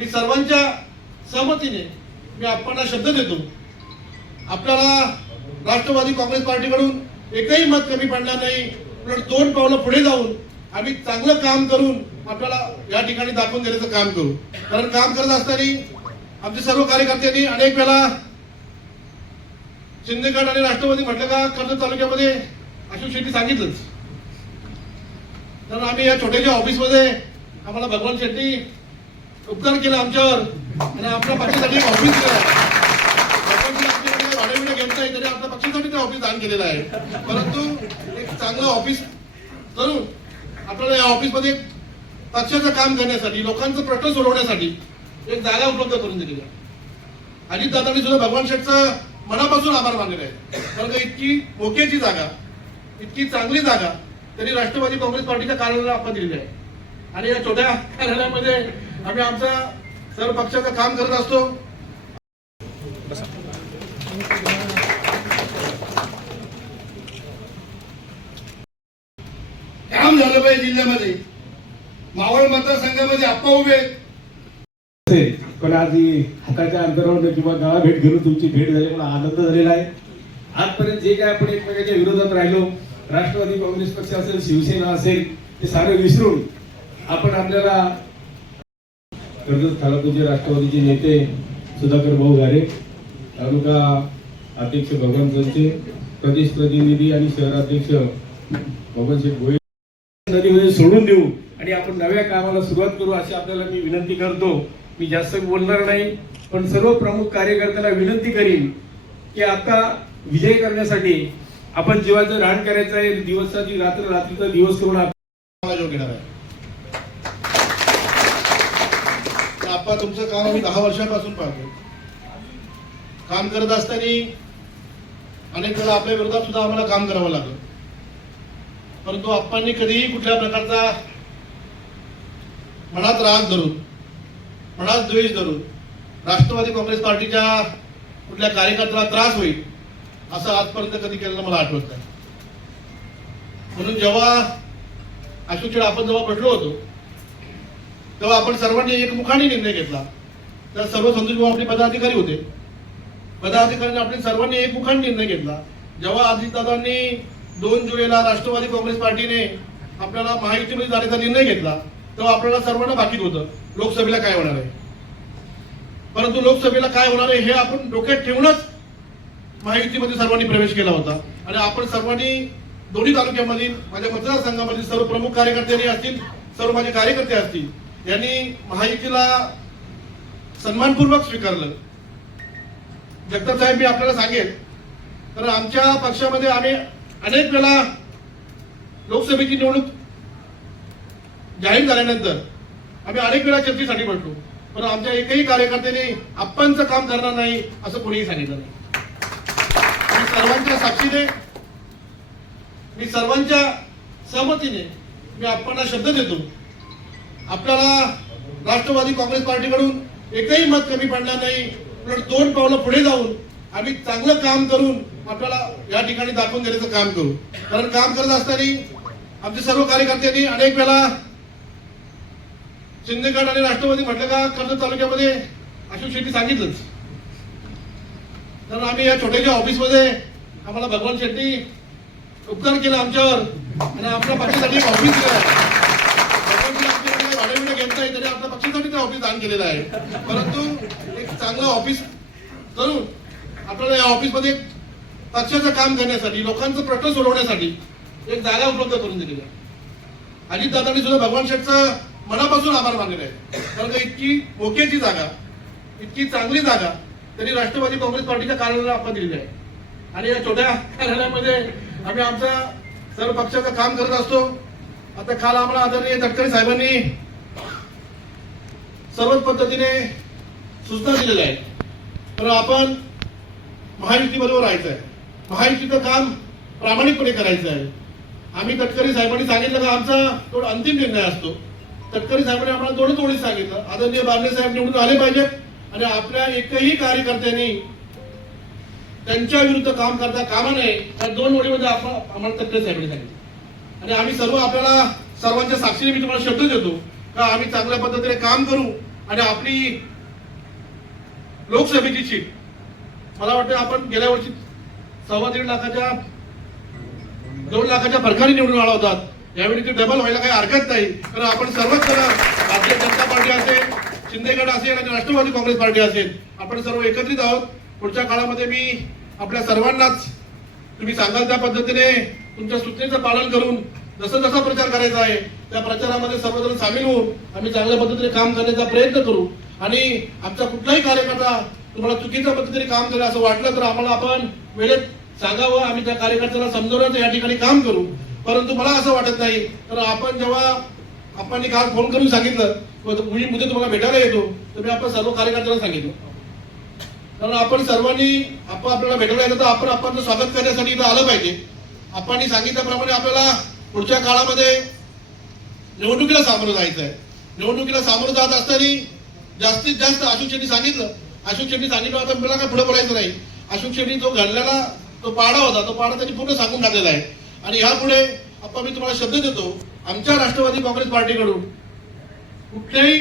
मी सर्वांच्या सहमतीने मी आपणाला शब्द देतो. आपल्याला राष्ट्रवादी काँग्रेस पार्टीकडून एकही मत कमी पडणार नाही. उलट दोन पावलं पुढे जाऊन आम्ही चांगलं काम करून आपल्याला या ठिकाणी दाखवून देण्याचं काम करू. कारण काम करत असताना आमचे सर्व कार्यकर्त्यांनी अनेक वेळा शिंदेगड आणि राष्ट्रवादी म्हटलं का कर्जत तालुक्यामध्ये अशोक शेट्टी सांगितलंच. तर आम्ही या छोट्याच्या ऑफिसमध्ये आम्हाला भगवान शेट्टी उपकार केला आमच्यावर. आणि आपल्या पक्षासाठी ऑफिस वाढविणं लोकांची आहे घेत तरी आपल्या पक्षासाठी ते ऑफिस दान केलेलं आहे. परंतु एक चांगलं ऑफिस करून आपल्याला या ऑफिसमध्ये पक्षाचं काम करण्यासाठी लोकांचं प्रश्न सोडवण्यासाठी एक जागा उपलब्ध करून दिलेली आहे. अजितदादांनी सुद्धा भगवान शेठचं मनापासून आभार मानलेले आहे. कारण का इतकी मोक्याची जागा इतकी चांगली जागा त्यांनी राष्ट्रवादी काँग्रेस पार्टीच्या कार्यालयाला आपण दिलेली आहे. आणि या छोट्या कार्यालयामध्ये आम्ही आमचा सर्व पक्षाचं काम करत असतो. काम झालं पाहिजे जिल्ह्यामध्ये. मावळ मतदारसंघामध्ये आप्पा उभे पण आज ही हक्काच्या अंतरावर किंवा गावा भेट घेऊन तुमची भेट झाली मला आनंद झालेला आहे. आजपर्यंत जे काय आपण एकमेकांच्या विरोधात राहिलो राष्ट्रवादी काँग्रेस पक्ष असेल शिवसेना असेल ते सारे विसरून आपण आपल्याला कर्जत तालुक्याचे राष्ट्रवादीचे नेते सुधाकर भाऊ घारे तालुका अध्यक्ष भगवान संचे प्रदेश प्रतिनिधी आणि शहराध्यक्ष भगवान शेठ नदीमध्ये सोडून देऊ आणि आपण नव्या कामाला सुरुवात करू अशी आपल्याला मी विनंती करतो. मी जास्त बोलणार नाही पण सर्व प्रमुख कार्यकर्त्याला विनंती करीन की आता विजय करण्यासाठी आपण जीवाचं रान करायचं आहे दिवसाची रात्र रात्रीचा दिवस करून आपण घेणार आहे. आप्पा तुमचं काम आम्ही दहा वर्षापासून पाहतो काम करत असताना अनेक वेळा आपल्या विरोधात सुद्धा आम्हाला काम करावं लागलं. परंतु आप्पांनी कधीही कुठल्या प्रकारचा मनात राग धरून मनात द्वेष धरून राष्ट्रवादी काँग्रेस पार्टीच्या कुठल्या कार्यकर्त्याला त्रास होईल असं आजपर्यंत कधी केलेलं मला आठवत नाही. म्हणून जेव्हा अशोक खेळ आपण जेव्हा पडलो होतो तेव्हा आपण सर्वांनी एकमुखाने निर्णय घेतला. तर सर्व संतोष भाऊ आपले पदाधिकारी होते. पदाधिकाऱ्यांनी आपण सर्वांनी एकमुखाने निर्णय घेतला. जेव्हा अजितदादांनी दोन जुलैला राष्ट्रवादी काँग्रेस पार्टीने आपल्याला महायुतीमध्ये जाण्याचा निर्णय घेतला तेव्हा आपल्याला सर्वांना बाकीत होतं. लोकसभेला काय होणार आहे? परंतु लोकसभेला काय होणार आहे हे आपण डोक्यात ठेवूनच महायुतीमध्ये सर्वांनी प्रवेश केला होता. आणि आपण सर्वांनी दोन्ही तालुक्यामधील माझ्या मतदारसंघामधील सर्व प्रमुख कार्यकर्त्यांनी असतील सर्व माझे कार्यकर्ते असतील यांनी महायुतीला सन्मानपूर्वक स्वीकारलं. जगताप साहेब मी आपल्याला सांगेल तर आमच्या पक्षामध्ये आम्ही अनेक वेळा लोकसभेची निवडणूक जाहीर झाल्यानंतर आम्ही अनेक वेळा चर्चेसाठी म्हटलो पण आमच्या एकही कार्यकर्त्याने आप्पांचं काम करणार नाही असं कोणीही सांगितलं नाही. मी सर्वांच्या साक्षीने मी सर्वांच्या सहमतीने मी आपणना शब्द देतो. आपल्याला राष्ट्रवादी काँग्रेस पार्टीकडून एकही मत कमी पडणार नाही. उलट दोन पावलं पुढे जाऊन आम्ही चांगलं काम करून आपल्याला या ठिकाणी दाखवून देण्याचं काम करू. कारण काम करत असताना आमचे सर्व कार्यकर्त्यांनी अनेक वेळा शिंदेगड आणि राष्ट्रवादी म्हटलं का कर्जत तालुक्यामध्ये अशोक शेट्टी सांगितलंच. तर आम्ही या छोट्याच्या ऑफिसमध्ये आम्हाला भगवान शेट्टी उपकार केला आमच्यावर आणि आपल्या पक्षासाठी ऑफिस दिलं लोकांची आपल्याकडे भाडे-बिडे घेत नाही तरी आपल्या पक्षासाठी ते ऑफिस दान केलेलं आहे. परंतु एक चांगलं ऑफिस करून आपल्याला या ऑफिसमध्ये पक्षाचं काम करण्यासाठी लोकांचं प्रश्न सोडवण्यासाठी एक जागा उपलब्ध करून दिलेली आहे. अजितदादांनी सुद्धा भगवान शेठचा मनापासून आभार मानलेले आहे. कारण का इतकी मोक्याची जागा इतकी चांगली जागा त्यांनी राष्ट्रवादी काँग्रेस पार्टीच्या कार्यालयाला आपण दिलेली आहे. आणि या छोट्या कार्यालयामध्ये आम्ही आमचा सर्व पक्षाचं काम करत असतो. आता काल आम्हाला आदरणीय तटकरे साहेबांनी सर्वच पद्धतीने सूचना दिलेल्या आहेत. तर आपण महायुतीबरोबर राहायचं आहे महायुतीचं काम प्रामाणिकपणे करायचं आहे आम्ही तटकरी साहेबांनी सांगितलं का आमचा थोडा अंतिम निर्णय असतो. तटकरी साहेबांनी आम्हाला दोन तोडीच सांगितलं. आदरणीय बारणे साहेब निवडून आले पाहिजेत आणि आपल्या एकही कार्यकर्त्यांनी त्यांच्या विरुद्ध काम करता कामा नये. या दोन ओळीमध्ये आपण आम्हाला तटकरी साहेबांनी सांगितलं. आणि आम्ही सर्व आपल्याला सर्वांच्या साक्षीने मी तुम्हाला शब्द देतो. का आम्ही चांगल्या पद्धतीने काम करू आणि आपली लोकसभेची सीट? मला वाटतं आपण गेल्या वर्षी सव्वा दीड लाखाच्या दोन लाखाच्या फरकाने निवडून आला होतात यावेळी ते डबल व्हायला काही हरकत नाही. कारण आपण सर्वच जण भारतीय जनता पार्टी असेल शिंदेगड असेल आणि राष्ट्रवादी काँग्रेस पार्टी असेल आपण सर्व एकत्रित आहोत. पुढच्या काळामध्ये मी आपल्या सर्वांनाच तुम्ही सांगाल त्या पद्धतीने तुमच्या सूचनेचं पालन करून जसं जसा प्रचार करायचा आहे त्या प्रचारामध्ये सर्वजण सामील होऊन आम्ही चांगल्या पद्धतीने काम करण्याचा प्रयत्न करू. आणि आमचा कुठलाही कार्यकर्ता तुम्हाला चुकीच्या पद्धतीने काम करेल असं वाटलं तर आम्हाला आपण वेळेत सांगावं. आम्ही त्या कार्यकर्त्याला समजवण्याचं या ठिकाणी काम करू. परंतु मला असं वाटत नाही. तर आपण जेव्हा आपण काल फोन करून सांगितलं मी मुद्दे तुम्हाला भेटायला येतो तर मी आपण सर्व कार्यकर्त्यांना सांगितलं. कारण आपण सर्वांनी आपण आपल्याला भेटायला येतो तर आपण आपण स्वागत करण्यासाठी इथं आलं पाहिजे. आपण सांगितल्याप्रमाणे आपल्याला पुढच्या काळामध्ये निवडणुकीला सामोरं जायचं आहे निवडणुकीला सामोरं जात असताना जास्तीत जास्त अशोक शेट्टी सांगितलं. अशोक शेट्टी सांगितलं आता मला काय पुढे बोलायचं नाही. अशोक शेट्टी जो घडलेला तो पाडा होता तो पाडा त्यांनी पूर्ण सांगून टाकलेला आहे. आणि ह्यापुढे आपण मी तुम्हाला शब्द देतो आमच्या राष्ट्रवादी काँग्रेस पार्टीकडून कुठल्याही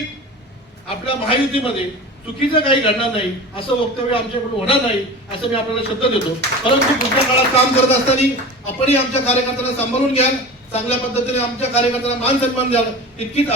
आपल्या महायुतीमध्ये चुकीचं काही घडणार नाही असं वक्तव्य आमच्याकडून होणार नाही असं मी आपल्याला शब्द देतो. परंतु पुढच्या काळात काम करत असताना आपणही आमच्या कार्यकर्त्यांना सांभाळून घ्याल. चांगल्या पद्धतीने आमच्या कार्यकर्त्यांना मान सन्मान द्याल इतकीच